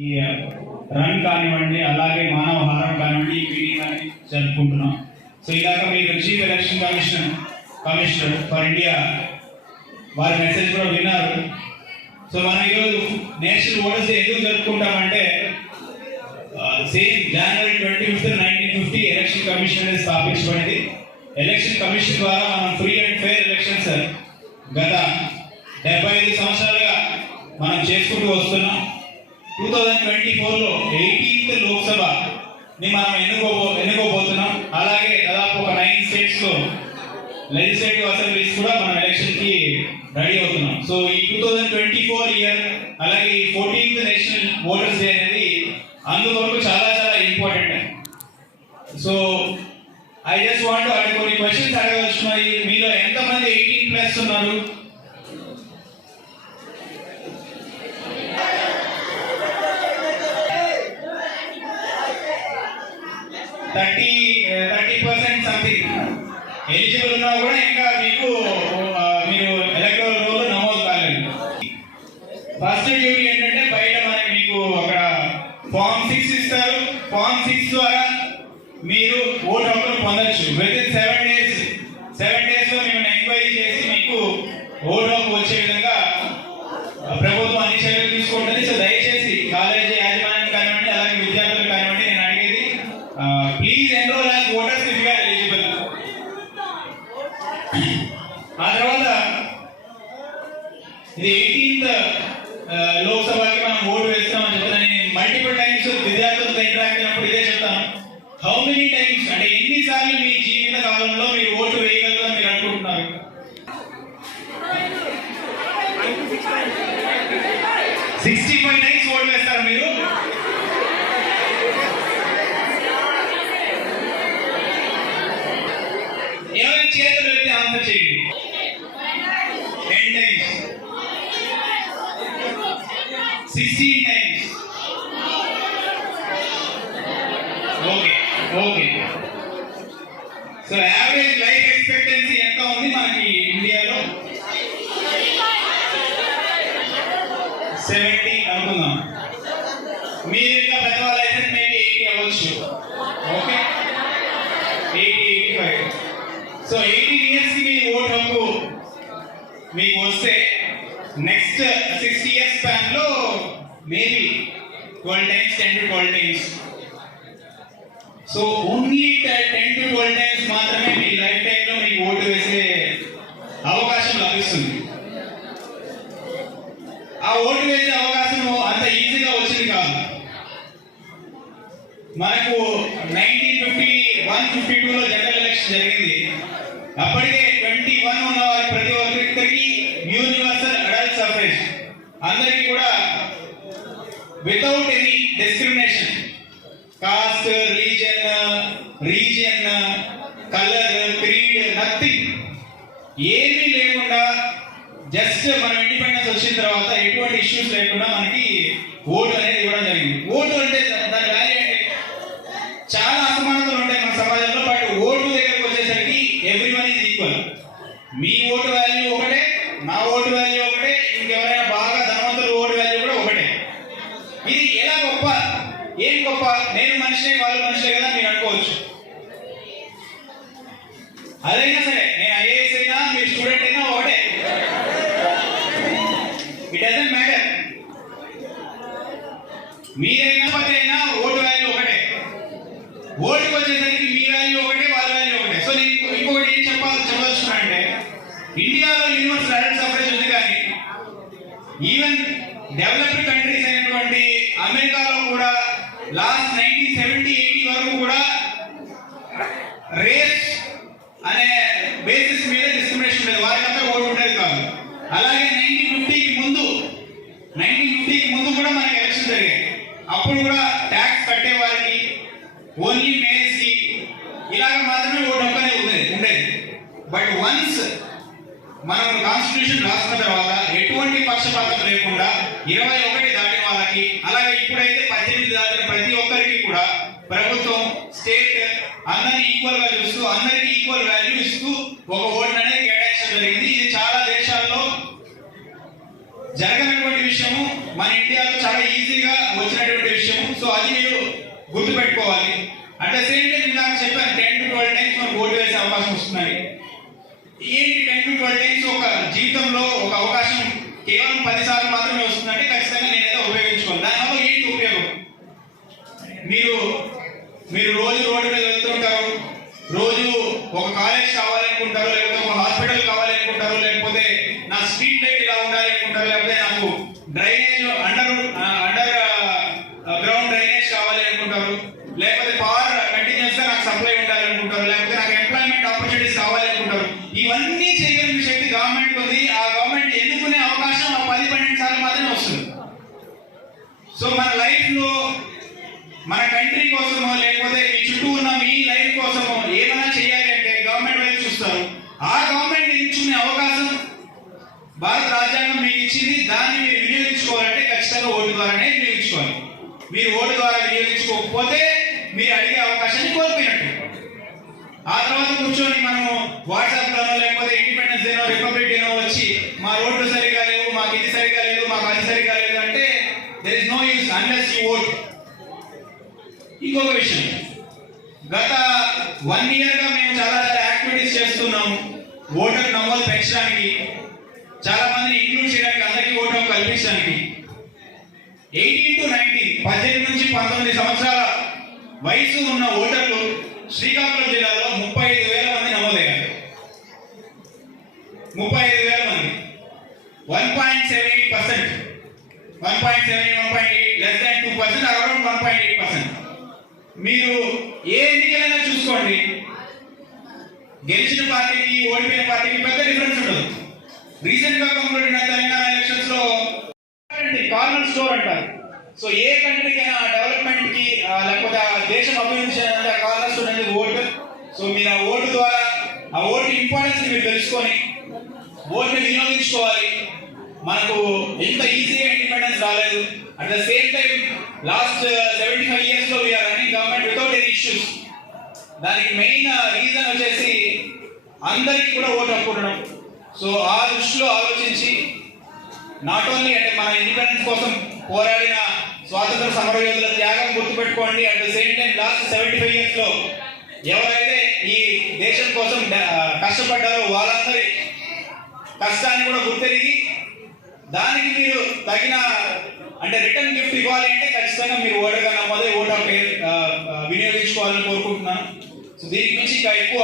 ఈ రన్ కానివ్వండి, అలాగే మానవ హారం కానివ్వండి, ఈ మీటింగ్ అని జరుపుకుంటున్నాం. సో ఇలాగ మీరు chief election commissioner for India వారి మెసేజ్ కూడా విన్నారు. సో మనం ఈరోజు నేషనల్ ఓటర్స్ డే ఎందుకు జరుపుకుంటామంటే సేమ్ జనవరి 25, 1950 ఎలక్షన్ కమిషన్ అనేది స్థాపించబడింది. ఎలక్షన్ కమిషన్ ద్వారా మనం ఫ్రీ అండ్ ఫెయిర్ ఎలక్షన్స్ గత 75 సంవత్సరాలుగా మనం చేసుకుంటూ వస్తున్నాం. 2024లో 18th లోక్సభని మనం ఎన్నుకోబోతున్నాం. అలాగే దాదాపు ఒక 9 స్టేట్స్లో లెజిస్లేటివ్ అసెంబ్లీస్ కూడా మనం ఎలక్షన్ కి రెడీ అవుతున్నాం. సో ఈ 2024 ఇయర్ అలాగే ఈ 14th నేషనల్ ఓటర్స్ డే అనేది అందువరకు చాలా చాలా important. So I just want కొన్ని క్వశ్చన్స్ అడగవచ్చున్నాయి. మీలో ఎంతమంది 18+ ఉన్నారు? సంథింగ్ ఎలిజిబుల్ ఉన్నా కూడా ఇంకా మీరు ఎలక్టోరల్ రోల్ నమోదు కాలేదు. ఫస్ట్ డ్యూటీ ఏంటంటే బయట మనకి మీకు అక్కడ ఫామ్ 6 ఇస్తారు. ఫామ్ 6 ద్వారా మీరు ఓటు హక్కును పొందొచ్చు. వితిన్ 7 డేస్ లో మేము ఎంక్వైరీ చేసి మీకు ఓటు హక్కు వచ్చే విధంగా ప్రభుత్వం అన్ని చర్యలు తీసుకుంటుంది. సో దయచేసి కాలేజీ యాజమాన్యం కానివ్వండి, అలాగే విద్యార్థులు కానివ్వండి, నేను అడిగేది please enroll as voters if you are eligible. ఆ తర్వాత ఇది 18th లోక్సభకి మనం ఓటు వేస్తామని చెప్తాను. నేను మల్టిపుల్ టైమ్స్ విద్యార్థులతో ఇంటరాక్ట్ అయినప్పుడు ఇదే చెప్తాను. హౌ మెనీ టైమ్స్ అంటే ఎన్నిసార్లు మీ జీవిత కాలంలో మీరు ఓటు వేయగలరని మీరు అనుకుంటున్నారు? 65 టైమ్స్ ఓటు వేస్తారు మీరు. ఎవరైనా చేతులు పెట్టి ఆన్సర్ చేయండి. 10 times, 16 times. Okay. So average life expectancy ఎంత ఉంది మనకి ఇండియాలో? 70 అనుకుందాం. మీరు ఇంకా పెద్దవాళ్ళు అయితే మేబీ 80 అవ్వచ్చు. ఓకే, 80-85. సో 18 years కి మీ ఓటు హక్కు మీకు వస్తే నెక్స్ట్ 6 years స్పాన్ లో maybe 12 times, 10 to 12 times. So only 10 to 12 times మాత్రమే మీ లైఫ్ టైంలో మీకు ఓటు వేసే అవకాశం లభిస్తుంది. ఆ ఓటు వేసే అవకాశం అంత ఈజీగా వచ్చింది కాదు. మనకు 1951-52లో జనరల్ ఎలక్షన్ జరిగింది. అప్పటికే 21 ఉన్న వారి ప్రతి ఒక్కరికి యూనివర్సల్ అడల్ట్ సఫరేజ్, అందరికీ కూడా without any discrimination, cost, region, colour, creed, nothing, ఏమీ లేకుండా జస్ట్ మనం ఇండిపెండెన్స్ వచ్చిన తర్వాత ఎటువంటి ఇష్యూస్ లేకుండా మనకి ఓటు అనేది ఇవ్వడం జరిగింది. ఓటు అంటే దాని వాల్యూ అంటే చాలా అసమానతలు ఉంటాయి మన సమాజంలో. బట్ ఓటు దగ్గరకు వచ్చేసరికి everyone is equal. Me vote value ఒకటే, నా ఓటు వాల్యూ ఒకటే, ఇంకెవరైనా బాగా ధనవంతుల ఓటు వాల్యూ కూడా ఒకటే. ఇది ఎలా గొప్ప, ఏం గొప్ప? నేను మనిషినే, వాళ్ళు మనిషినే కదా మీరు అనుకోవచ్చు. అదైనా సరే, నేను ఐఏఎస్ అయినా మీరు స్టూడెంట్ అయినా ఒకటే. It doesn't matter. మీరైనా పదైనా ఓటు వాల్యూ ఒకటే. ఓటుకు వచ్చేసరికి మీ వాల్యూ ఒకటే, వాళ్ళ వాల్యూ ఒకటే. సో నేను ఇంకొకటి ఏం చెప్పదలుచుకున్నా అంటే, ఇండియాలో యూనివర్సల్ అడల్ట్ సఫరేజ్ ఉంది, కానీ ఈవెన్ డెవలప్డ్ కంట్రీస్ అయినటువంటి అమెరికాలో కూడా లాస్ట్ 1970-80 వరకు కూడా రేస్ అనే బేసిస్ మీద డిస్క్రిమినేషన్ ఉండేది. వారికంతా ఓటు ఉండేది కాదు. అలాగే 1950కి ముందు కూడా మనకి ఎలక్షన్ జరిగాయి. అప్పుడు కూడా ట్యాక్స్ కట్టే వారికి, ఓన్లీ మేల్స్ కి ఇలాగ మాత్రమే ఓటు హక్కు ఉండేది. బట్ వన్స్ మనం కాన్స్టిట్యూషన్ రాసిన తర్వాత ఎటువంటి పక్షపాతం లేకుండా 21 దాటిన వాళ్ళకి, అలాగే ఇప్పుడైతే 18 దాటిన ప్రతి ఒక్కరికి కూడా ప్రభుత్వం, స్టేట్ అందరినీ ఈక్వల్ గా చూస్తూ అందరికి ఈక్వల్ వాల్యూ ఇస్తూ ఒక ఓటు అనేది కేటాయించడం జరిగింది. ఇది చాలా దేశాల్లో జరగనటువంటి విషయము మన ఇండియాలో చాలా ఈజీగా వచ్చినటువంటి అది మీరు గుర్తుపెట్టుకోవాలి. అట్ ద సేమ్ టైం నాకు చెప్పాను 10 to 12 టైమ్స్ మనకు ఓటు వేసే అవకాశం వస్తున్నాయి. ఏంటి 10 to 12 టైమ్స్ ఒక జీవితంలో ఒక అవకాశం కేవలం 10 సార్లు మాత్రమే వస్తుందంటే ఖచ్చితంగా నేనైతే ఉపయోగించుకోవాలి. దానివల్ల ఏంటి ఉపయోగం? మీరు రోజు రోడ్డు మీద వెళ్తుంటారు, రోజు ఒక కాలేజ్ కావాలనుకుంటారు, లేకపోతే ఒక హాస్పిటల్ కావాలనుకుంటారు, లేకపోతే నా స్ట్రీట్ లైట్ ఇలా ఉండాలి అనుకుంటారు, లేకపోతే నాకు డ్రైనేజ్ అండర్ గ్రౌండ్ డ్రైనేజ్ కావాలి అనుకుంటారు, లేకపోతే పవర్ కంటిన్యూస్ గా నాకు సప్లై ఉండాలి అనుకుంటారు, లేకపోతే నాకు ఎంప్లాయ్మెంట్ ఆపర్చునిటీస్ కావాలి అనుకుంటారు. ఇవన్నీ చేయగలిగిన శక్తి గవర్నమెంట్ ఉంది. ఆ గవర్నమెంట్ ఎన్నుకునే అవకాశం ఆ 10-12 సార్లు మాత్రమే వస్తుంది. సో మన లైఫ్ లో మన కంట్రీ కోసమో లేకపోతే మీ చుట్టూ ఉన్న మీ లైఫ్ కోసమో ఏమైనా చేయాలి అంటే గవర్నమెంట్ వైపు చూస్తారు. ఆ గవర్నమెంట్ ఎంచుకునే అవకాశం భారత రాజ్యాంగం మీకు ఇచ్చింది. దాన్ని మీరు వినియోగించుకోవాలంటే ఖచ్చితంగా ఓటు ద్వారానే వినియోగించుకోవాలి. మీరు ఓటు ద్వారా వినియోగించుకోకపోతే మీరు అడిగే అవకాశాన్ని కోల్పోయినట్టు. ఆ తర్వాత కూర్చొని మనము వాట్సాప్ లోనో లేకపోతే ఇండిపెండెన్స్ డేనో రిపబ్లిక్ డేనో వచ్చి మా రోడ్లు సరిగా లేవు, మాకు ఇది సరిగా లేదు, మాకు అది సరిగా లేదు అంటే there is no use unless you vote. ఇంకొక విషయం, గత 1 year గా మేము చాలా యాక్టివిటీస్ చేస్తున్నాము ఓటర్ నమోదు పెంచడానికి, చాలా మందిని ఇంక్లూడ్ చేయడానికి, అందరికీ ఓటు కల్పించడానికి. 18 to 19 18 నుంచి 19 సంవత్సరాల వయసు ఉన్న ఓటర్లు శ్రీకాకుళం జిల్లాలో 35,000 మంది నమోదయ్యారు. 35,000 మంది, 1.78%, 1.8, less than 2%, around 1.8%. మీరు ఏ ఎన్నికలైనా చూసుకోండి, గెలిచిన పార్టీకి ఓడిపోయిన పార్టీకి పెద్ద డిఫరెన్స్ ఉండదు. రీసెంట్ గా కంప్లీట్ అయిన తెలంగాణ ఎలక్షన్స్ లో కార్నర్ స్టోర్ అంటారు. సో ఏ కంట్రీకైనా డెవలప్మెంట్ కి లేకపోతే ఆ దేశం అభివృద్ధి చేయాలంటే ఆ కార్నర్ స్టోర్ అనేది ఓటు. సో మీరు ఆ ఓటు ద్వారా ఆ ఓటు ఇంపార్టెన్స్ మీరు తెలుసుకొని ఓటుని వినియోగించుకోవాలి. మనకు ఎంత ఈజీగా ఇండిపెండెన్స్ రాలేదు. At the same time last 75 years లో we are running government without any issues. దానికి మెయిన్ రీజన్ వచ్చేసి అందరికీ కూడా ఓటు హక్కుండడం. సో ఆ దృష్టిలో ఆలోచించి నాట్ ఓన్లీ అంటే మన ఇండిపెండెన్స్ కోసం పోరాడిన స్వాతంత్ర సమరయోధుల త్యాగం గుర్తుపెట్టుకోండి. At the same time last 75 years లో ఎవరైతే ఈ దేశం కోసం కష్టపడ్డారో వాళ్ళందరి కష్టాన్ని కూడా గుర్తెరిగి దానికి మీరు తగిన అంటే రిటర్న్ గిఫ్ట్ ఇవ్వాలి అంటే ఖచ్చితంగా మీరు ఓటుగా నమ్మదే ఓటు వినియోగించుకోవాలని కోరుకుంటున్నాను. సో దీనికి మించి ఇంకా ఎక్కువ